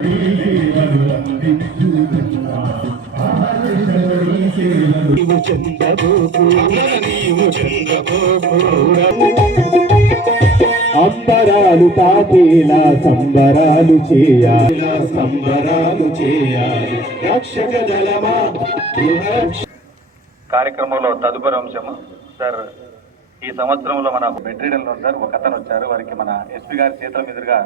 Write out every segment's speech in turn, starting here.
అంబరాలు తాకేలా సంబరాలు చేయాలి, సంబరాలు చేయాలి రక్షక దళమా. కార్యక్రమంలో తదుపరి అంశము సార్, ఈ సంవత్సరంలో మన బెడ్రీడన్లో సార్ ఒక అతను వచ్చారు, వారికి మన ఎస్పీ గారి చేతుల మీదుగా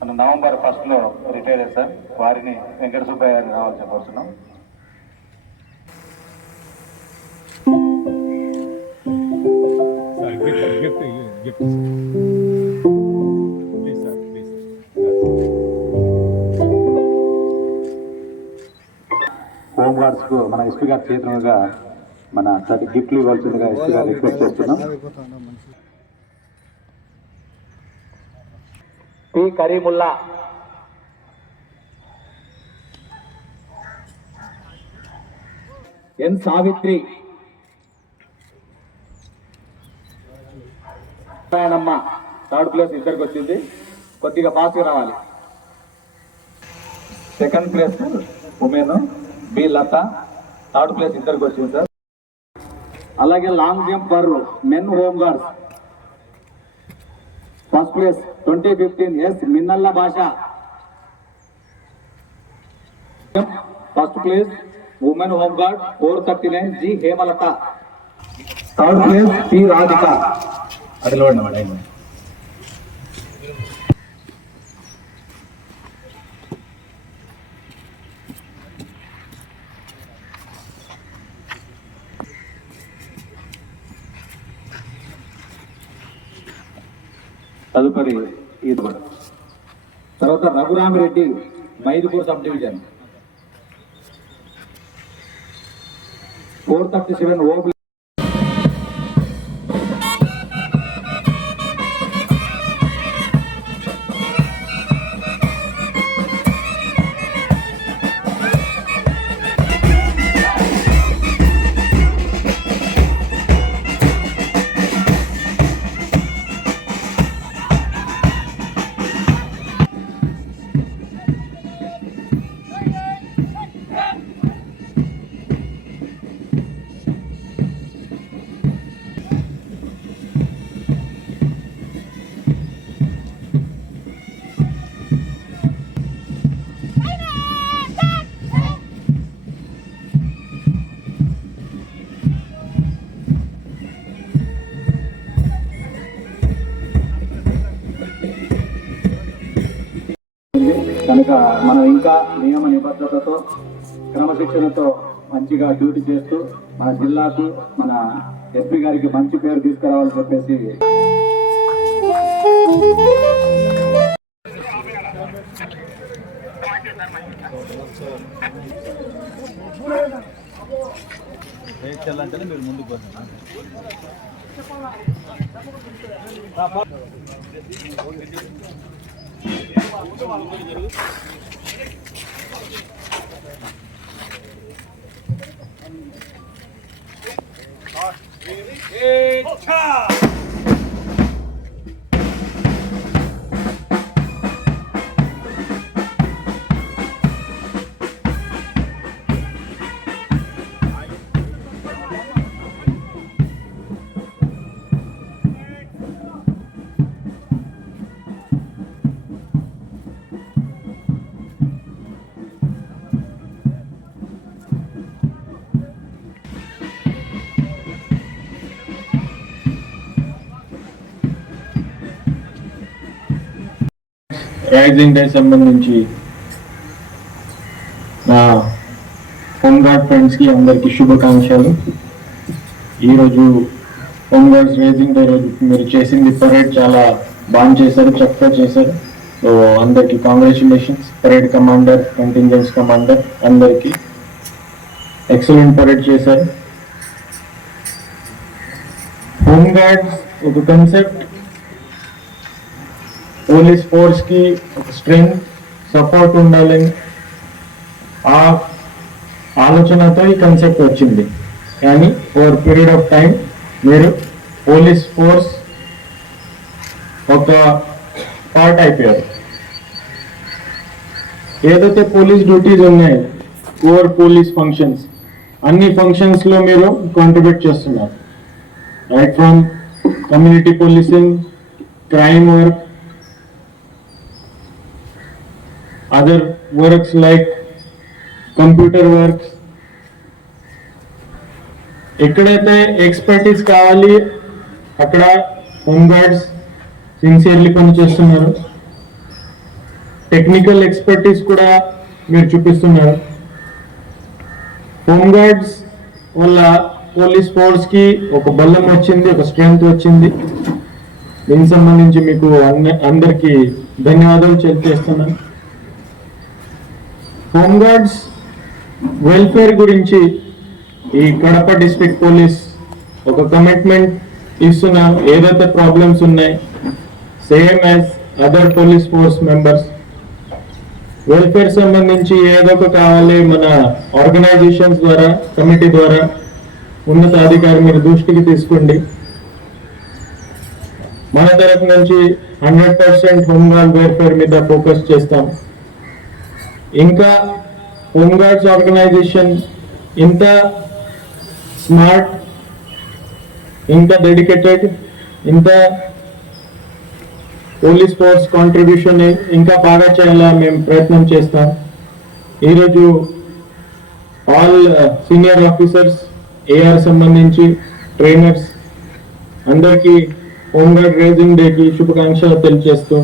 మన నవంబర్ 1 రిటైర్ అయ్యారు సార్. వారిని వెంకట సుబ్బయ్య గారు రావాల్సి కోరుతున్నాం. హోమ్ గార్డ్స్ కు మన ఎస్పీ గారి చేతులుగా మన గిఫ్ట్లు ఇవ్వాల్సిందిగా ఎస్పీ గారు రిక్వెస్ట్ చేస్తున్నాం. P Karimulla, N Savitri, Narayanamma 3rd place ఇద్దరికి వచ్చింది, కొద్దిగా ఫాస్ట్గా రావాలి. 2nd place women B Latha, 3rd place ఇద్దరికి వచ్చింది సార్. అలాగే long jump for men home guards 1st place 2015 S Minnalla Basha. 1st place women home guard 439 G Hemalatha. 3rd place P Radhika. అదిలో తదుపరి తర్వాత రఘురామిరెడ్డి మైదుపూర్ సబ్ డివిజన్ 437 ఓ. కనుక మనం ఇంకా నియమ నిబద్ధతతో క్రమశిక్షణతో మంచిగా డ్యూటీ చేస్తూ మన జిల్లాకు మన ఎస్పీ గారికి మంచి పేరు తీసుకురావాలని చెప్పేసి చేయాలంటే మీరు ముందుకు పోతారు. రైజింగ్ డే సంబంధించి నా హోమ్ గార్డ్ ఫ్రెండ్స్కి అందరికీ శుభాకాంక్షలు. ఈరోజు హోమ్ గార్డ్స్ రైజింగ్ డే రోజు మీరు చేసింది పరేడ్ చాలా బాగా చేశారు, చక్కగా చేశారు. సో అందరికీ కాంగ్రాచులేషన్స్. పరేడ్ కమాండర్, కంటింజెన్స్ కమాండర్ అందరికీ ఎక్సలెంట్ పరేడ్ చేశారు. హోమ్ గార్డ్స్ ఒక కాన్సెప్ట్, పోలీస్ ఫోర్స్ కి ఒక స్ట్రెంగ్త్, సపోర్ట్ ఉండాలని ఆ ఆలోచనతో ఈ కాన్సెప్ట్ వచ్చింది. కానీ ఓవర్ పీరియడ్ ఆఫ్ టైం మీరు పోలీస్ ఫోర్స్ ఒక పార్ట్ అయిపోయారు. ఏదైతే పోలీస్ డ్యూటీస్ ఉన్నాయో కోర్ పోలీస్ ఫంక్షన్స్, అన్ని ఫంక్షన్స్ లో మీరు కాంట్రిబ్యూట్ చేస్తున్నారు. Right from community policing, crime work, other works like computer works. ఎక్కడైతే ఎక్స్పర్టీస్ కావాలి అక్కడ హోమ్ గార్డ్స్ సిన్సియర్లీ పనిచేస్తున్నారు. టెక్నికల్ ఎక్స్పర్టీస్ కూడా మీరు చూపిస్తున్నారు. హోమ్ గార్డ్స్ వల్ల పోలీస్ ఫోర్స్ కి ఒక బలం వచ్చింది, ఒక స్ట్రెంగ్త్ వచ్చింది. దీనికి సంబంధించి మీకు అందరికీ ధన్యవాదాలు తెలియజేస్తున్నాను. హోమ్ గార్డ్స్ వెల్ఫేర్ గురించి ఈ కడప డిస్ట్రిక్ట్ పోలీస్ ఒక కమిట్మెంట్ ఇస్తున్నాం. ఏదైతే ప్రాబ్లమ్స్ ఉన్నాయి same as other police force members, welfare సంబంధించి ఏదో ఒక కావాలి మన ఆర్గనైజేషన్స్ ద్వారా, కమిటీ ద్వారా ఉన్నతాధికారి మీరు దృష్టికి తీసుకోండి. మన తరఫు నుంచి 100% హోమ్ గార్డ్ వెల్ఫేర్ మీద ఫోకస్ చేస్తాం. ఇంకా హోమ్ గార్డ్స్ ఆర్గనైజేషన్ ఇంత స్మార్ట్, ఇంత డెడికేటెడ్, ఇంత పోలీస్ ఫోర్స్ కాంట్రిబ్యూషన్ ఇంకా బాగా చేయాలా మేము ప్రయత్నం చేస్తాం. ఈరోజు ఆల్ సీనియర్ ఆఫీసర్స్, ఏఆర్ సంబంధించి ట్రైనర్స్ అందరికీ హోమ్ గార్డ్ రైజింగ్ డేకి శుభాకాంక్షలు తెలియజేస్తూ